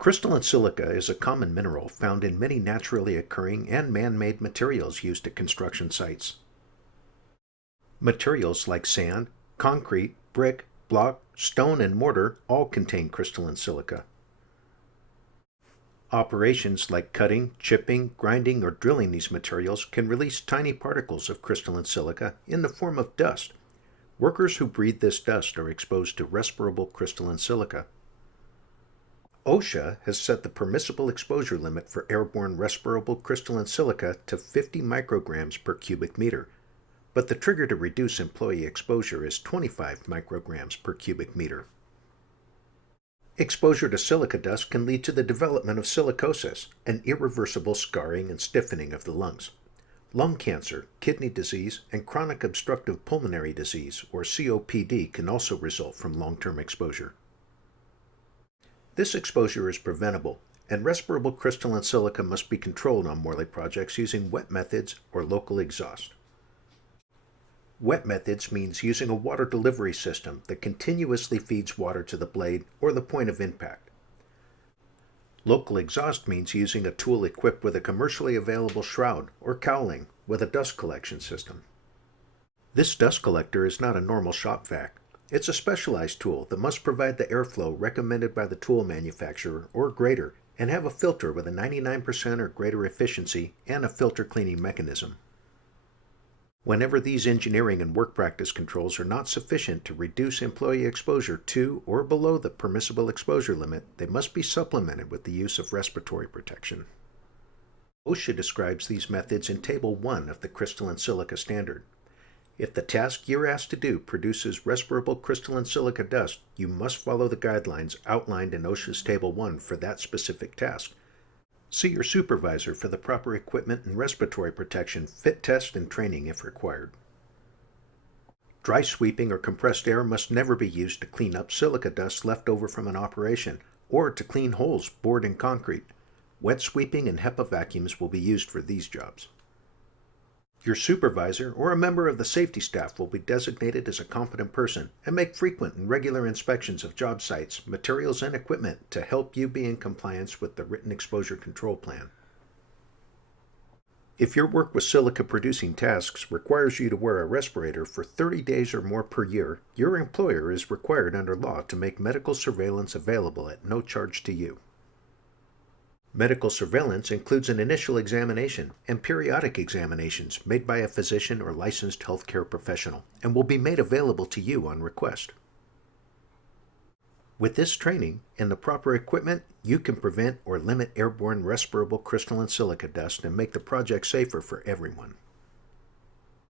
Crystalline silica is a common mineral found in many naturally occurring and man-made materials used at construction sites. Materials like sand, concrete, brick, block, stone, and mortar all contain crystalline silica. Operations like cutting, chipping, grinding, or drilling these materials can release tiny particles of crystalline silica in the form of dust. Workers who breathe this dust are exposed to respirable crystalline silica. OSHA has set the permissible exposure limit for airborne respirable crystalline silica to 50 micrograms per cubic meter, but the trigger to reduce employee exposure is 25 micrograms per cubic meter. Exposure to silica dust can lead to the development of silicosis, an irreversible scarring and stiffening of the lungs. Lung cancer, kidney disease, and chronic obstructive pulmonary disease, or COPD, can also result from long-term exposure. This exposure is preventable, and respirable crystalline silica must be controlled on Morley projects using wet methods or local exhaust. Wet methods means using a water delivery system that continuously feeds water to the blade or the point of impact. Local exhaust means using a tool equipped with a commercially available shroud or cowling with a dust collection system. This dust collector is not a normal shop vac. It's a specialized tool that must provide the airflow recommended by the tool manufacturer or grader and have a filter with a 99% or greater efficiency and a filter cleaning mechanism. Whenever these engineering and work practice controls are not sufficient to reduce employee exposure to or below the permissible exposure limit, they must be supplemented with the use of respiratory protection. OSHA describes these methods in Table 1 of the Crystalline Silica Standard. If the task you're asked to do produces respirable crystalline silica dust, you must follow the guidelines outlined in OSHA's Table 1 for that specific task. See your supervisor for the proper equipment and respiratory protection, fit test, and training if required. Dry sweeping or compressed air must never be used to clean up silica dust left over from an operation or to clean holes bored in concrete. Wet sweeping and HEPA vacuums will be used for these jobs. Your supervisor or a member of the safety staff will be designated as a competent person and make frequent and regular inspections of job sites, materials, and equipment to help you be in compliance with the written exposure control plan. If your work with silica-producing tasks requires you to wear a respirator for 30 days or more per year, your employer is required under law to make medical surveillance available at no charge to you. Medical surveillance includes an initial examination and periodic examinations made by a physician or licensed healthcare professional and will be made available to you on request. With this training and the proper equipment, you can prevent or limit airborne respirable crystalline silica dust and make the project safer for everyone.